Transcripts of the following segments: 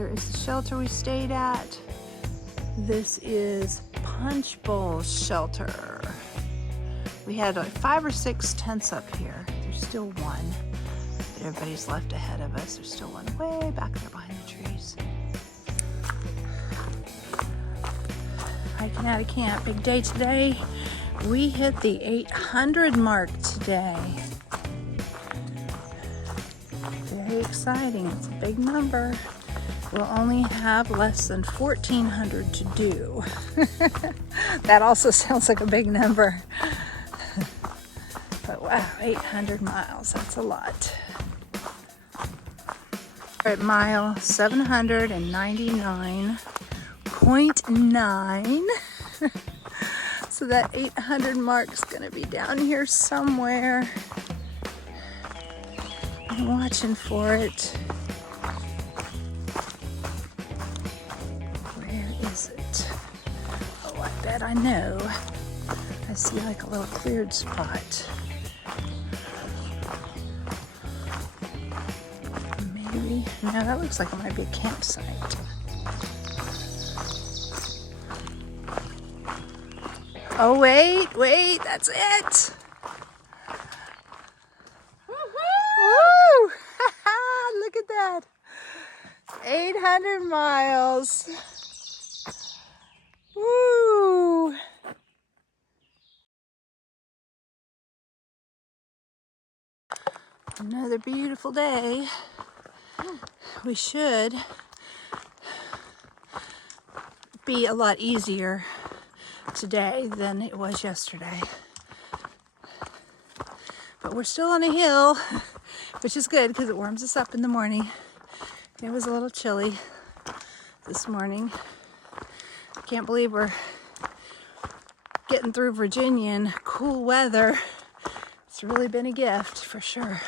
Here is the shelter we stayed at. This is Punchbowl Shelter. We had like 5 or 6 tents up here. There's still one, but everybody's left ahead of us. There's still one way back there behind the trees. Hiking out of camp, big day today. We hit the 800 mark today. Very exciting, it's a big number. We'll only have less than 1,400 to do. That also sounds like a big number. But wow, 800 miles, that's a lot. We're at mile 799.9. So that 800 mark's gonna be down here somewhere. I'm watching for it. Where is it? Oh, I bet I know. I see like a little cleared spot. Maybe, no, that looks like it might be a campsite. Oh, wait, that's it. Woo! Look at that. 800 miles. Woo! Another beautiful day. We should be a lot easier today than it was yesterday. But we're still on a hill, which is good because it warms us up in the morning. It was a little chilly this morning. I can't believe we're getting through Virginia in cool weather. It's really been a gift for sure.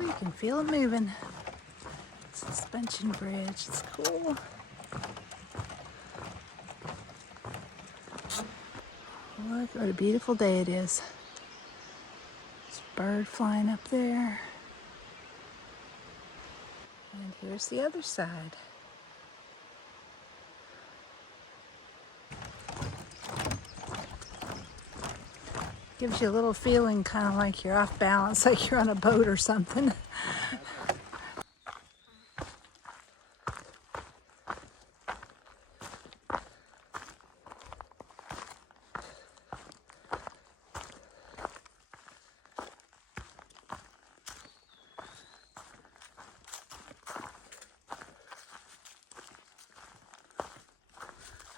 You can feel it moving. Suspension bridge, it's cool. Look what a beautiful day it is. There's a bird flying up there. And here's the other side. Gives you a little feeling kind of like you're off balance, like you're on a boat or something.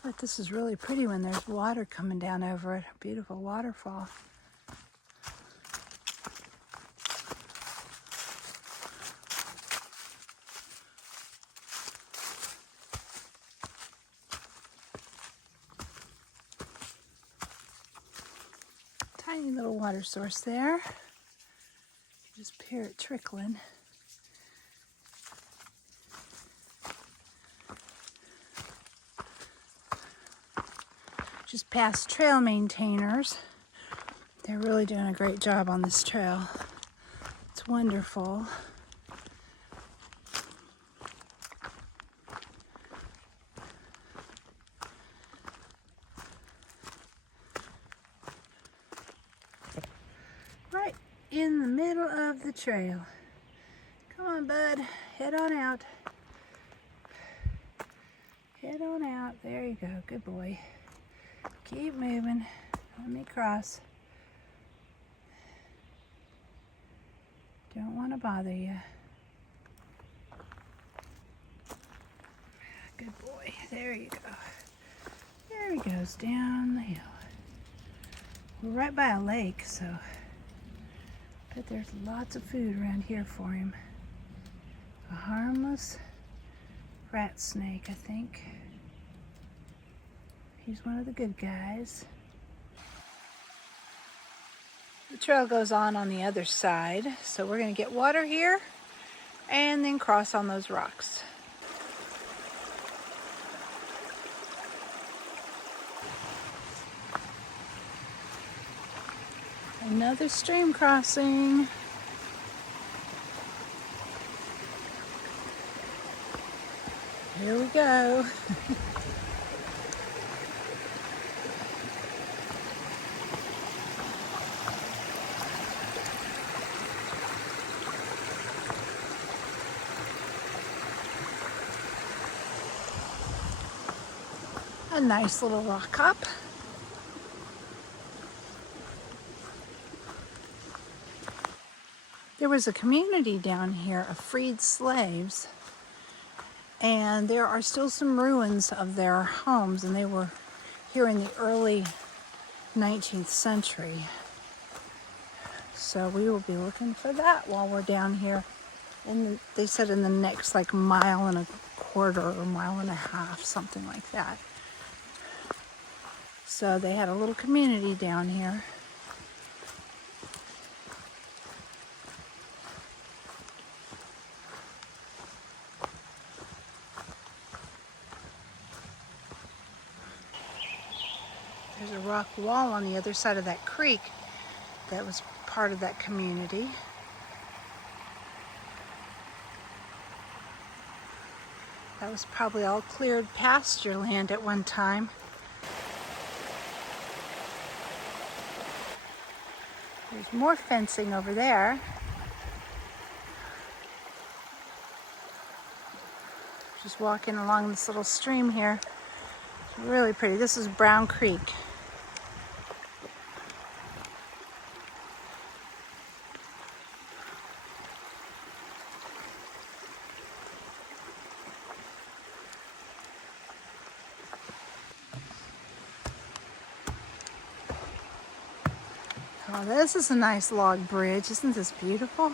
But this is really pretty when there's water coming down over it. A beautiful waterfall. Tiny little water source there. Just hear it trickling. Just past trail maintainers. They're really doing a great job on this trail. It's wonderful. in the middle of the trail. Come on, bud. Head on out. Head on out. There you go. Good boy. Keep moving. Let me cross. Don't want to bother you. Good boy. There you go. There he goes down the hill. We're right by a lake, so but there's lots of food around here for him. A harmless rat snake, I think. He's one of the good guys. The trail goes on the other side, so we're going to get water here and then cross on those rocks. Another stream crossing. Here we go. A nice little rock hop. There was a community down here of freed slaves, and there are still some ruins of their homes, and they were here in the early 19th century. So we will be looking for that while we're down here. And they said in the next like mile and a quarter or mile and a half, something like that. So they had a little community down here. There's a rock wall on the other side of that creek that was part of that community. That was probably all cleared pasture land at one time. There's more fencing over there. Just walking along this little stream here. It's really pretty. This is Brown Creek. Oh, this is a nice log bridge. Isn't this beautiful?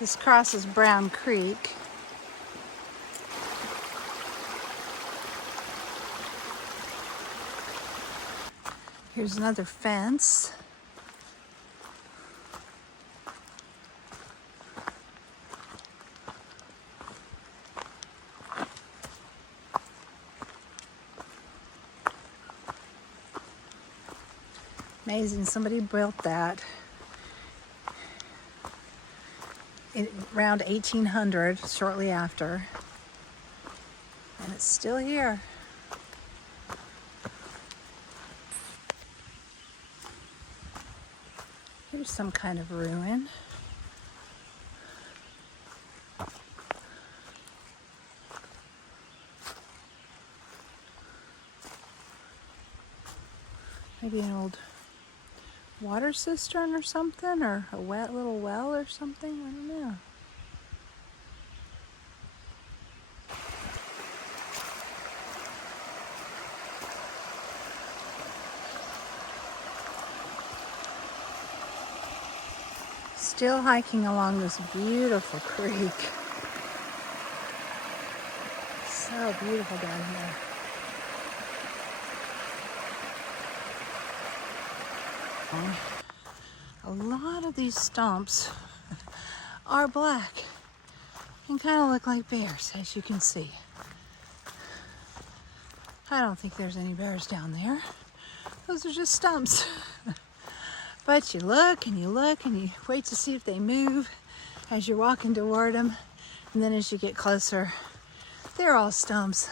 This crosses Brown Creek. Here's another fence. Amazing, somebody built that in around 1800, shortly after, and it's still here. Here's some kind of ruin. Maybe an old water cistern or something, or a wet little well or something. I don't know. Still hiking along this beautiful creek. So beautiful down here. A lot of these stumps are black and kind of look like bears, as you can see. I don't think there's any bears down there. Those are just stumps. But you look and you look and you wait to see if they move as you're walking toward them. And then as you get closer, they're all stumps.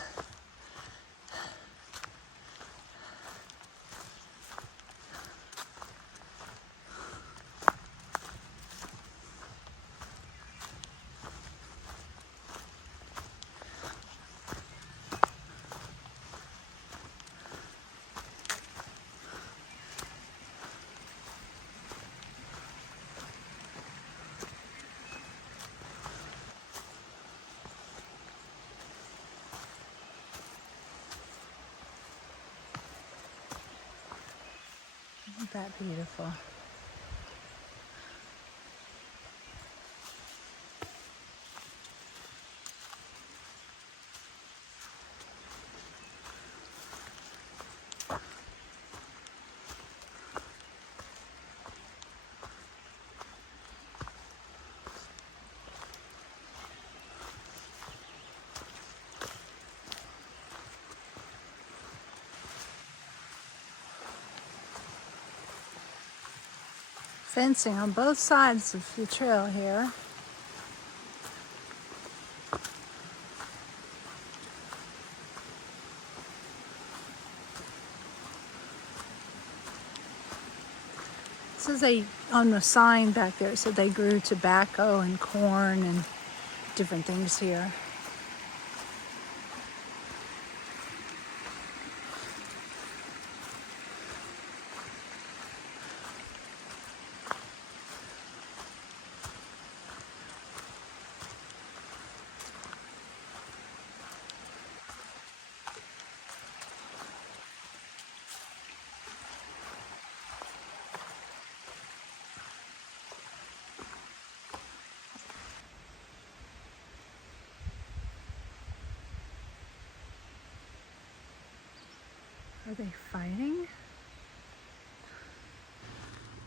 Isn't that beautiful? Fencing on both sides of the trail here. It says on the sign back there, it said they grew tobacco and corn and different things here. Are they fighting?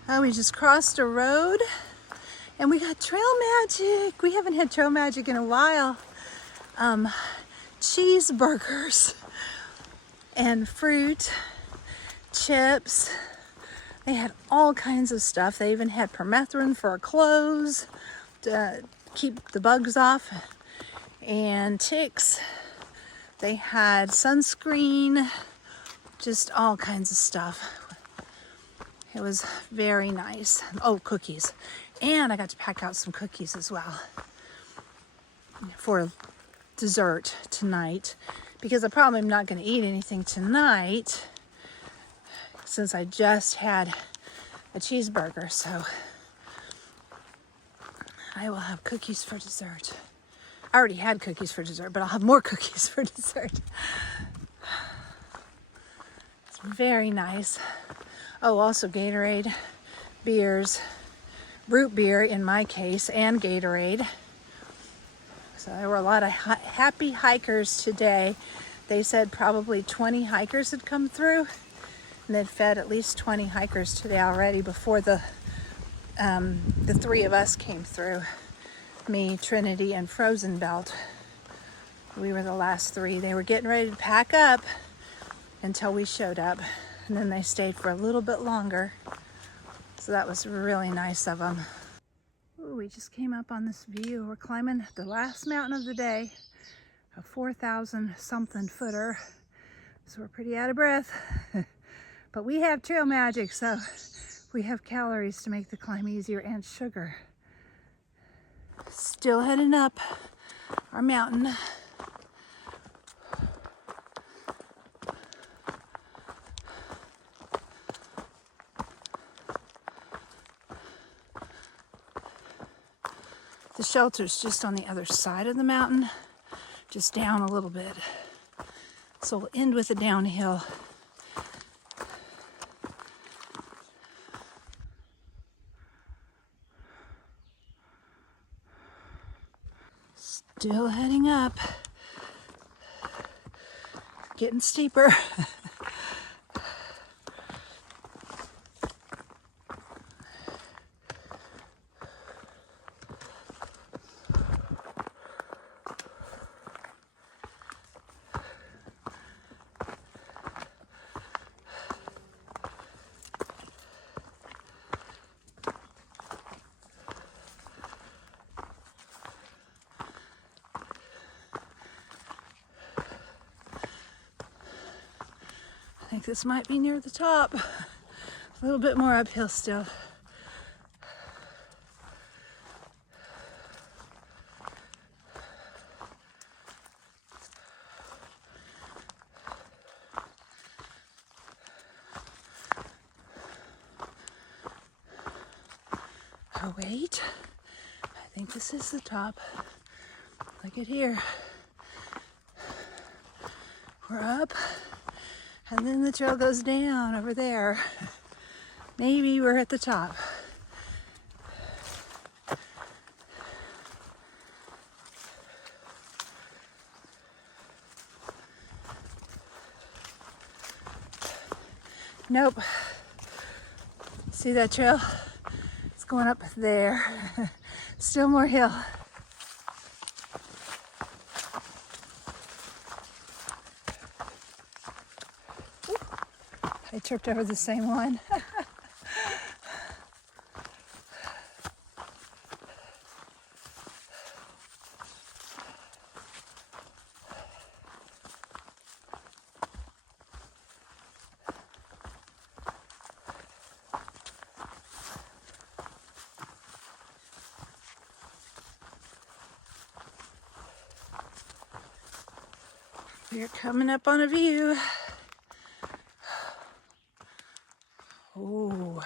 Oh, we just crossed a road and we got trail magic. We haven't had trail magic in a while. Cheeseburgers and fruit, chips. They had all kinds of stuff. They even had permethrin for our clothes to keep the bugs off and ticks. They had sunscreen, just all kinds of stuff. It was very nice. Oh, cookies. And I got to pack out some cookies as well for dessert tonight, because I probably am not going to eat anything tonight since I just had a cheeseburger. So I will have cookies for dessert. I already had cookies for dessert, but I'll have more cookies for dessert. It's very nice. Oh, also Gatorade, beers, root beer in my case, and Gatorade. So there were a lot of happy hikers today. They said probably 20 hikers had come through, and they'd fed at least 20 hikers today already before the three of us came through. Me, Trinity, and Frozen Belt. We were the last three. They were getting ready to pack up until we showed up, and then they stayed for a little bit longer. So that was really nice of them. Ooh, we just came up on this view. We're climbing the last mountain of the day, a 4,000 something footer. So we're pretty out of breath, but we have trail magic, so we have calories to make the climb easier and sugar. Still heading up our mountain. The shelter's just on the other side of the mountain, just down a little bit. So we'll end with a downhill. Still heading up. Getting steeper. I think this might be near the top. A little bit more uphill still. Oh wait, I think this is the top. Look at here. We're up. And then the trail goes down over there. Maybe we're at the top. Nope. See that trail? It's going up there. Still more hill. I tripped over the same one. We're coming up on a view. Oh.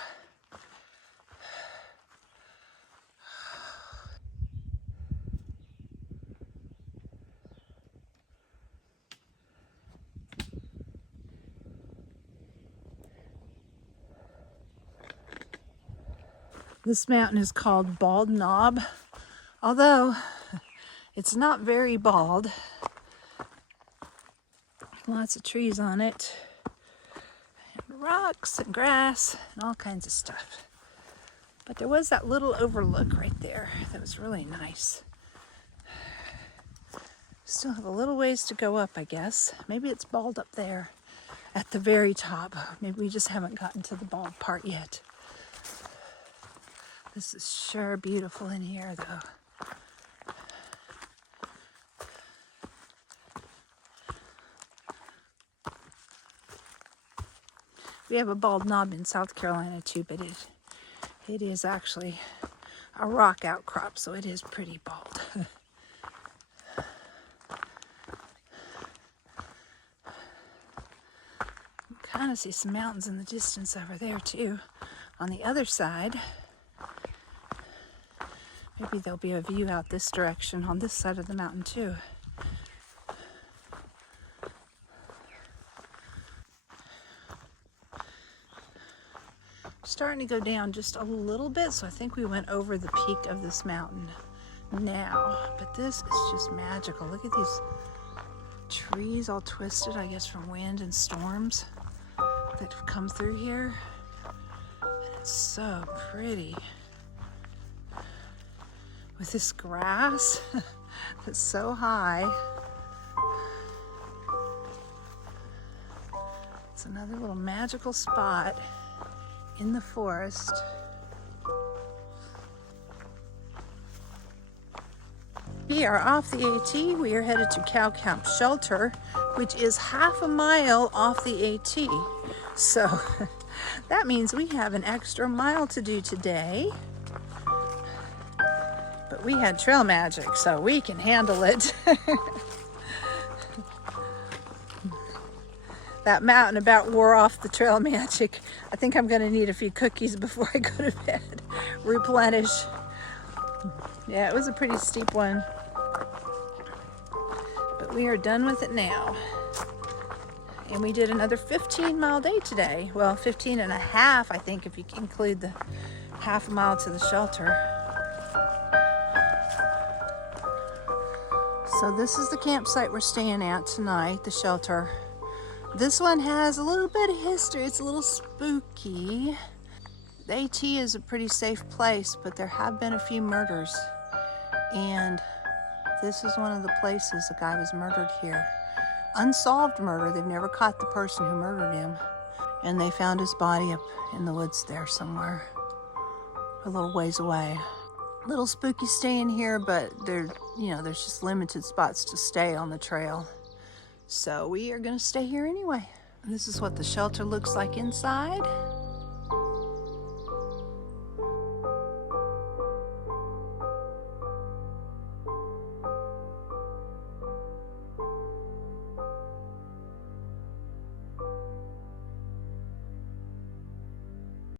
This mountain is called Bald Knob, although it's not very bald. Lots of trees on it, and rocks and grass and all kinds of stuff. But there was that little overlook right there that was really nice. Still have a little ways to go up, I guess. Maybe it's bald up there at the very top. Maybe we just haven't gotten to the bald part yet. This is sure beautiful in here, though. We have a bald knob in South Carolina too, but it is actually a rock outcrop, so it is pretty bald. Kind of see some mountains in the distance over there too. On the other side, maybe there'll be a view out this direction on this side of the mountain too. Starting to go down just a little bit, so I think we went over the peak of this mountain now. But this is just magical. Look at these trees all twisted, I guess from wind and storms that have come through here. And it's so pretty. With this grass that's so high. It's another little magical spot in the forest. We are off the AT. We are headed to Punchbowl Shelter, which is half a mile off the AT. So that means we have an extra mile to do today. But we had trail magic, so we can handle it. That mountain about wore off the trail magic. I think I'm gonna need a few cookies before I go to bed. Replenish. Yeah, it was a pretty steep one. But we are done with it now. And we did another 15-mile day today. Well, 15 and a half, I think, if you include the half a mile to the shelter. So this is the campsite we're staying at tonight, the shelter. This one has a little bit of history. It's a little spooky. The AT is a pretty safe place, but there have been a few murders. And this is one of the places a guy was murdered here. Unsolved murder. They've never caught the person who murdered him. And they found his body up in the woods there somewhere, a little ways away. A little spooky staying here, but there's just limited spots to stay on the trail. So we are gonna stay here anyway. This is what the shelter looks like inside.